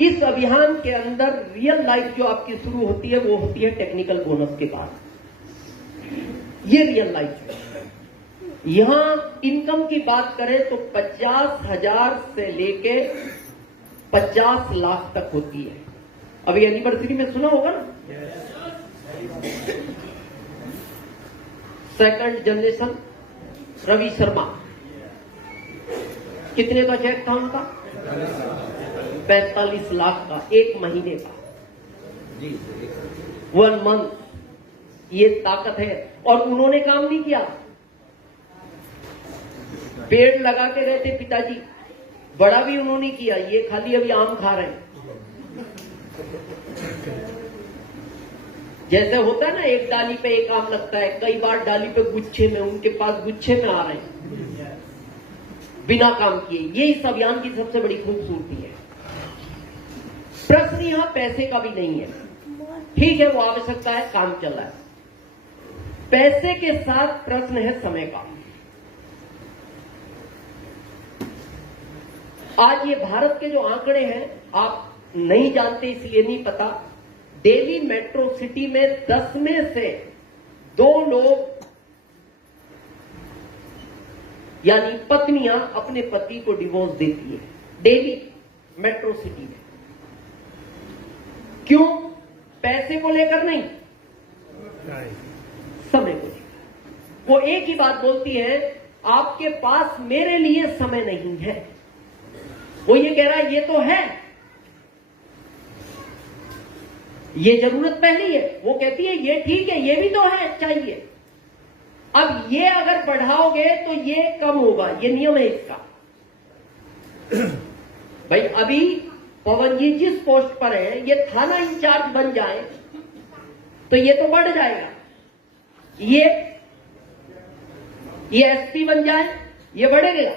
इस अभियान के अंदर रियल लाइफ जो आपकी शुरू होती है वो होती है टेक्निकल बोनस के बाद। ये रियल लाइफ है। यहां इनकम की बात करें तो 50,000 से लेके 50 लाख तक होती है। अभी एनिवर्सरी में सुना होगा ना, सेकंड जनरेशन रवि शर्मा, कितने का चेक था उनका? 45 लाख का, एक महीने का, 1 मंथ। ये ताकत है। और उन्होंने काम नहीं किया, पेड़ लगा के गए थे पिताजी, बड़ा भी उन्होंने किया। ये खाली अभी आम खा रहे हैं। जैसे होता है ना, एक डाली पे एक आम लगता है, कई बार डाली पे गुच्छे में, उनके पास गुच्छे में आ रहे हैं बिना काम किए। ये इस अभियान की सबसे बड़ी खूबसूरती है। प्रश्न यहां पैसे का भी नहीं है, ठीक है वो आवश्यकता है, काम चल रहा है। पैसे के साथ प्रश्न है समय का। आज ये भारत के जो आंकड़े हैं आप नहीं जानते, इसलिए नहीं पता। दिल्ली मेट्रो सिटी में 10 में से 2 लोग यानी पत्नियां अपने पति को डिवोर्स देती है दिल्ली मेट्रो सिटी में। क्यों? पैसे को लेकर नहीं, समय को लेकर। वो एक ही बात बोलती है, आपके पास मेरे लिए समय नहीं है। वो ये कह रहा है ये तो है, ये जरूरत पहली है। वो कहती है ये ठीक है, ये भी तो है, चाहिए। अब ये अगर बढ़ाओगे तो ये कम होगा, ये नियम है इसका। भाई अभी पवन जी जिस पोस्ट पर है, ये थाना इंचार्ज बन जाए तो ये तो बढ़ जाएगा। ये एसपी बन जाए, ये बढ़ेगा।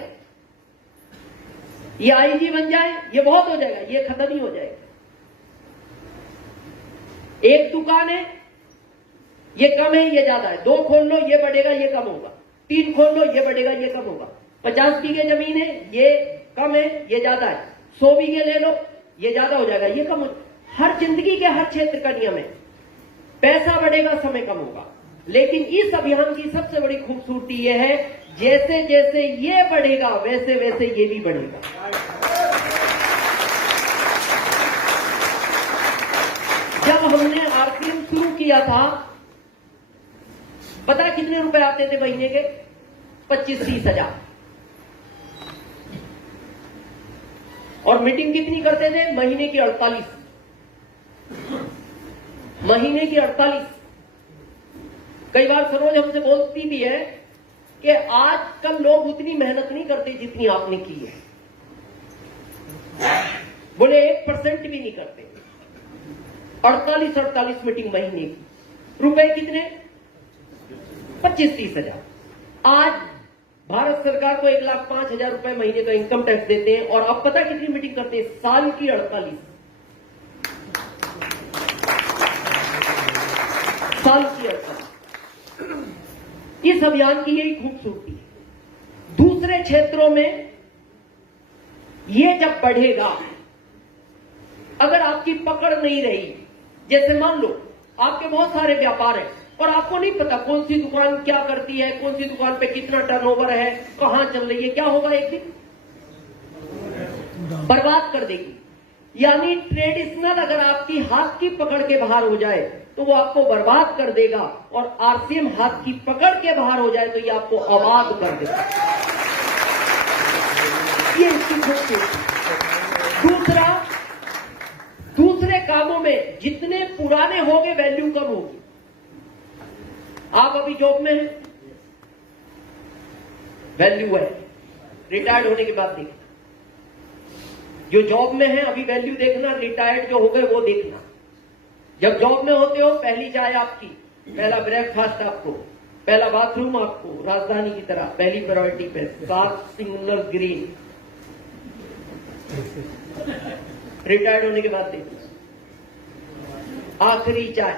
ये आईजी बन जाए, ये बहुत हो जाएगा, ये खत्म ही हो जाएगा। एक दुकान है, ये कम है, ये ज्यादा है। 2 खोल लो, ये बढ़ेगा, ये कम होगा। 3 खोल लो, ये बढ़ेगा, ये कम होगा। 50 बीघे जमीन है, ये कम है, ये ज्यादा है। 100 बीघे ले लो, ये ज्यादा हो जाएगा, ये कम हो। हर जिंदगी के हर क्षेत्र का नियम है। पैसा बढ़ेगा, समय कम होगा। लेकिन इस अभियान की सबसे बड़ी खूबसूरती यह है, जैसे जैसे ये बढ़ेगा वैसे वैसे ये भी बढ़ेगा। जब हमने आरपीएम शुरू किया था, पता है कितने रुपए आते थे महीने के? 25-30 हजार। और मीटिंग कितनी करते थे? महीने की 48। महीने की 48। कई बार सरोज हमसे बोलती भी है कि आजकल लोग उतनी मेहनत नहीं करते जितनी आपने की है। बोले 1% भी नहीं करते। 48 मीटिंग महीने की, रुपए कितने? 25-30 हजार। आज भारत सरकार को 1,05,000 रुपए महीने का इनकम टैक्स देते हैं। और अब पता कितनी मीटिंग करते हैं? साल की 48। साल की 48। इस अभियान की यही खूबसूरती है। दूसरे क्षेत्रों में ये जब बढ़ेगा, अगर आपकी पकड़ नहीं रही, जैसे मान लो आपके बहुत सारे व्यापार हैं और आपको नहीं पता कौन सी दुकान क्या करती है, कौन सी दुकान पे कितना टर्नओवर है, कहां चल रही है, क्या होगा? एक दिन बर्बाद कर देगी। यानी ट्रेडिशनल अगर आपकी हाथ की पकड़ के बाहर हो जाए तो वो आपको बर्बाद कर देगा, और आरसीएम हाथ की पकड़ के बाहर हो जाए तो ये आपको आबाद कर देगा। ये इसकी खूबसूरती। दूसरे कामों में जितने पुराने होंगे वैल्यू कम होगी। आप अभी जॉब में हैं, वैल्यू है। रिटायर्ड होने के बाद देखना। जो जॉब में है अभी वैल्यू देखना, रिटायर्ड जो हो गए वो देखना। जब जॉब में होते हो, पहली चाय आपकी, पहला ब्रेकफास्ट आपको, पहला बाथरूम आपको, राजधानी की तरह पहली प्रायोरिटी पे, 7 सिंगुलर ग्रीन। रिटायर्ड होने के बाद देखना, आखिरी चाय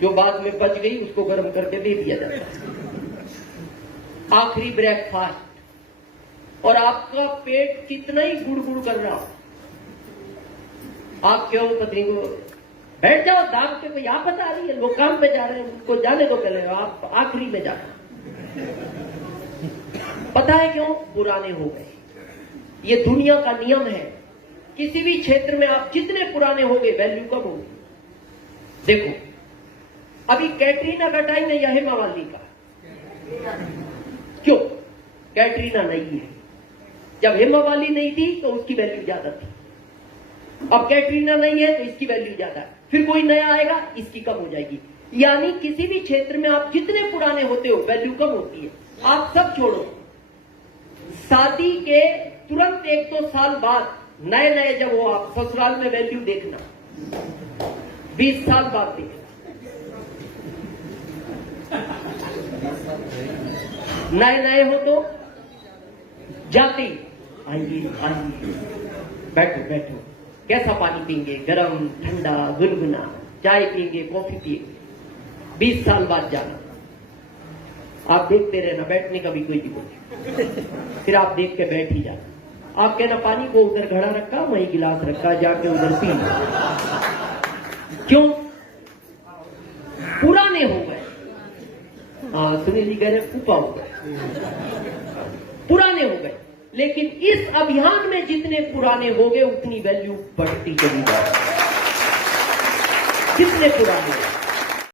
जो बाद में बच गई उसको गर्म करके दे दिया जाता है। आखिरी ब्रेकफास्ट, और आपका पेट कितना ही गुड़गुड़ कर रहा हो, आप क्यों पत्नी को बैठ जाओ दाम पे, कोई आप बता रही है, वो काम पे जा रहे हैं, उनको जाने दो पहले, आप आखिरी में जाना। पता है क्यों? पुराने हो गए। ये दुनिया का नियम है, किसी भी क्षेत्र में आप जितने पुराने होंगे वैल्यू कम होगी। देखो अभी कैटरीना का टाइम है या हेमा मालिनी का? क्यों? कैटरीना नहीं है, जब हेमा मालिनी नहीं थी तो उसकी वैल्यू ज्यादा थी, अब कैटरीना नहीं है तो इसकी वैल्यू ज्यादा है, फिर कोई नया आएगा इसकी कम हो जाएगी। यानी किसी भी क्षेत्र में आप जितने पुराने होते हो वैल्यू कम होती है। आप सब छोड़ो, शादी के तुरंत 1-2 साल बाद नए नए जब हो आप ससुराल में वैल्यू देखना, 20 साल बाद देखना, नए नए हो तो जाते ही आइए आइए, बैठो बैठो, कैसा पानी पीएंगे, गरम ठंडा गुनगुना, चाय पिएंगे कॉफी पिएंगे। 20 साल बाद जाना, आप देखते रहना, बैठने का भी कोई दिक्कत, फिर आप देख के बैठ ही जाना। आप कहना पानी को उधर घड़ा रखा, वहीं गिलास रखा, जाके उधर पी लो। क्यों? पुराने हो गए। हाँ सुनील जी कह रहे ऊपा हो गए, पुराने हो गए। लेकिन इस अभियान में जितने पुराने हो गए उतनी वैल्यू बढ़ती चली जाए, जितने पुराने हो